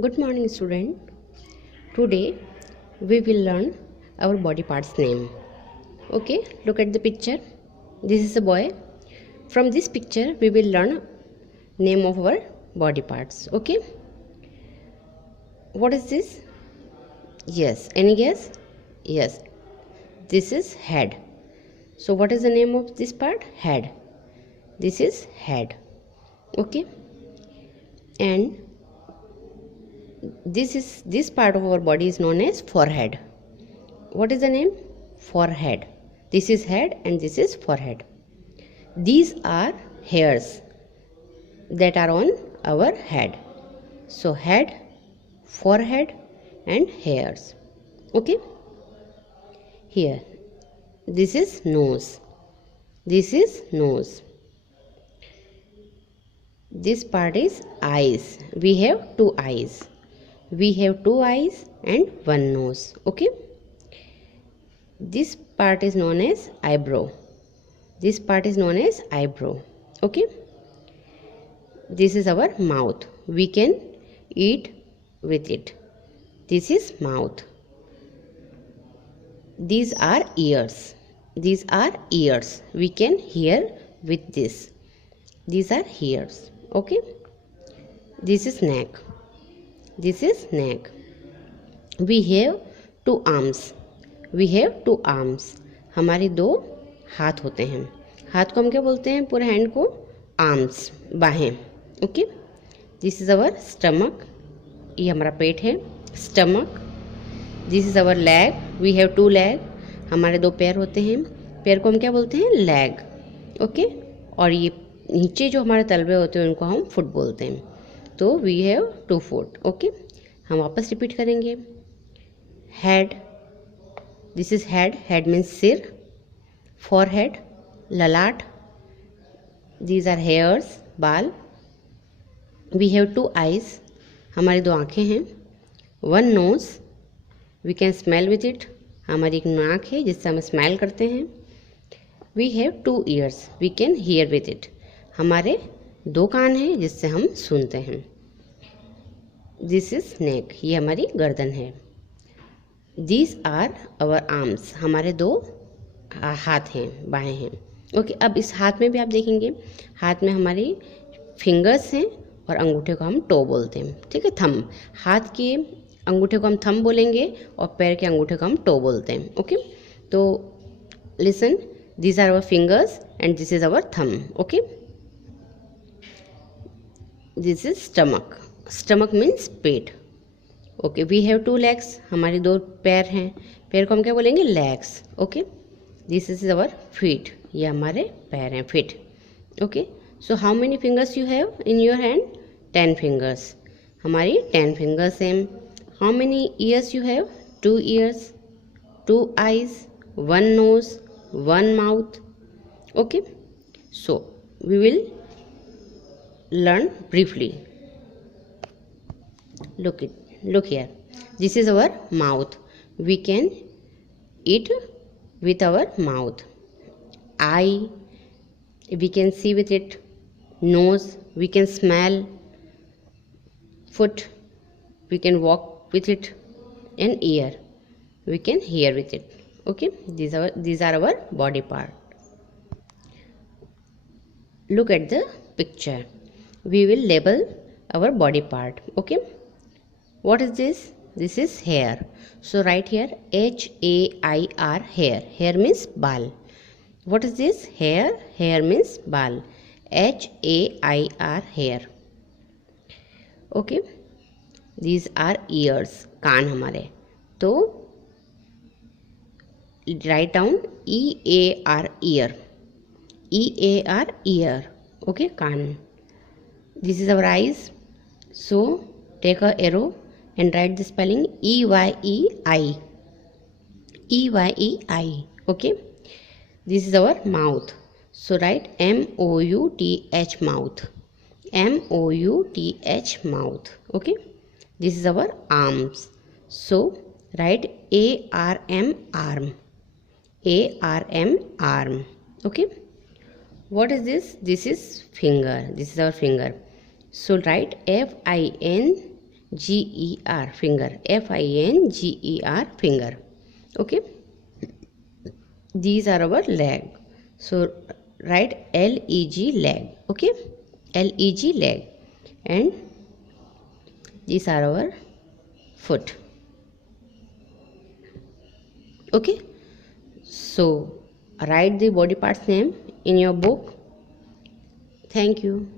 Good morning, student. Today we will learn our body parts name. Okay, look at the picture. This is a boy. From this picture we will learn name of our body parts. Okay, what is this? Yes, any guess? Yes, this is head. So what is the name of this part? Head. This is head. Okay, and this part of our body is known as forehead. What is the name? Forehead. This is head and this is forehead. These are hairs that are on our head. So head, forehead and hairs. Okay. Here, this is nose. This is nose. This part is eyes. We have two eyes. We have two eyes and one nose. Okay. This part is known as eyebrow. This part is known as eyebrow. Okay. This is our mouth. We can eat with it. This is mouth. These are ears. These are ears. We can hear with this. These are ears. Okay. This is neck. This is neck. We have two arms. We have two arms. हमारे दो हाथ होते हैं. हाथ को हम क्या बोलते हैं? पूरे हैंड को आर्म्स, बाहें. Okay. This is our stomach. ये हमारा पेट है. Stomach. This is our leg. We have two leg. हमारे दो पैर होते हैं. पैर को हम क्या बोलते हैं? लेग. ओके. और ये नीचे जो हमारे तलवे होते हैं उनको हम फुट बोलते हैं. तो we have two foot. Okay. हम वापस रिपीट करेंगे. Head. This is head. Head means सिर. Forehead, ललाट. These are hairs, बाल. We have two eyes. हमारी दो आँखें हैं. One nose. We can smell with it. हमारी एक नाक है जिससे हम स्मेल करते हैं. We have two ears. We can hear with it. हमारे दो कान हैं जिससे हम सुनते हैं. This is neck. ये हमारी गर्दन है. These are our arms. हमारे दो हाथ हैं, बाएं हैं. ओके. अब इस हाथ में भी आप देखेंगे, हाथ में हमारी फिंगर्स हैं और अंगूठे को हम टो बोलते हैं. ठीक है. थंब. हाथ के अंगूठे को हम थंब बोलेंगे और पैर के अंगूठे को हम टो बोलते हैं. ओके. तो listen. These are our fingers and this is our thumb. Okay. This is stomach. Stomach means पेट. Okay. We have two legs. हमारी दो पैर हैं. पैर को हम क्या बोलेंगे? Legs. Okay. This is our feet. ये हमारे पैर हैं, feet. Okay. So how many fingers you have in your hand? 10 fingers. हमारी 10 फिंगर्स हैं. How many ears you have? 2 ears, 2 eyes, 1 nose, 1 mouth. Okay. So we will learn briefly. Look here. This is our mouth. We can eat with our mouth. Eye, we can see with it. Nose, we can smell. Foot, we can walk with it. And ear, we can hear with it. Okay. These are our body part. Look at the picture. We will label our body part. Okay. What is this? This is hair. So write here HAIR, hair. Hair means bal. What is this? Hair. Hair means bal. HAIR, hair. Okay. These are ears. कान हमारे. तो write down EAR, ear. EAR, ear. Okay. Can't. This is our eyes. So take a arrow and write the spelling EYEI. EYEI. Okay. This is our mouth. So write MOUTH, mouth. MOUTH, mouth. Okay. This is our arms. So write ARM, arm. ARM, arm. Okay. What is this? This is finger. This is our finger. So write G-E-R, finger, F-I-N-G-E-R, finger. Okay, these are our leg. So write L-E-G, leg. Okay, L-E-G, leg. And these are our foot. Okay, so write the body parts name in your book. Thank you.